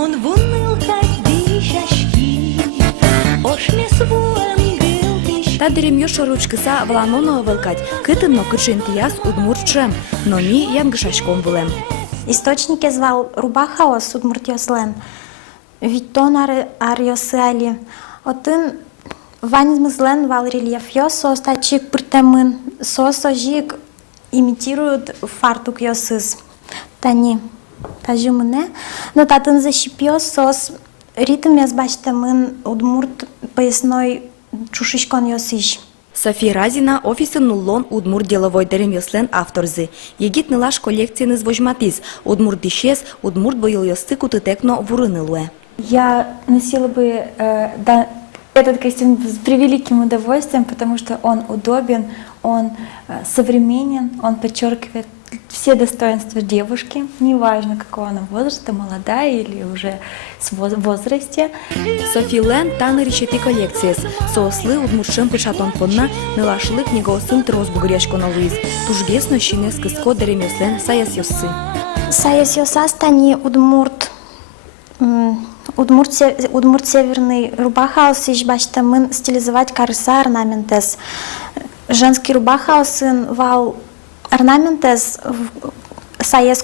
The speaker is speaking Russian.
Мон вунылкать дишашки, ошме свуэн гылтиш. Та дерем йоша ручкыса вланоно вылкать, кытымно кыршен тияс удмуртшем, но ми янгышашком булем. Источники звал Рубахаос удмуртьослен. Ведь тон арьосали. Отын ванизмызлен вал рельеф йосо стачик притемын. Сосо жик имитируют фартук йосыз. Тани. Тажумыне. Но татын защипьос сос ритм язбачтамын удмурт поясной чушишкон йосиш. София Разина офисын нуллон удмурт деловой дерем йослен авторзы. Егит нылаш коллекцияны звожматиз. Удмурт дишес, удмурт боил йосты кутытекно вурынылуэ. Я носила бы этот костюм с превеликим удовольствием, потому что он удобен, он современен, он подчеркивает все достоинства девушки, неважно какого она возраста, молодая или уже в возрасте. Софи Лен таны решети коллекцияс. Соослы удмуртшем пышатон понна нылашлы книгаосын трозбугрешко налуиз. Тужбесно щинес кыско дерем йослен саяс йосы. Саяс йосас тани удмурт северный рубахаус иш бачтамын стилизовать карыса орнаментес. Женский рубахаусын вал орнаментес саяс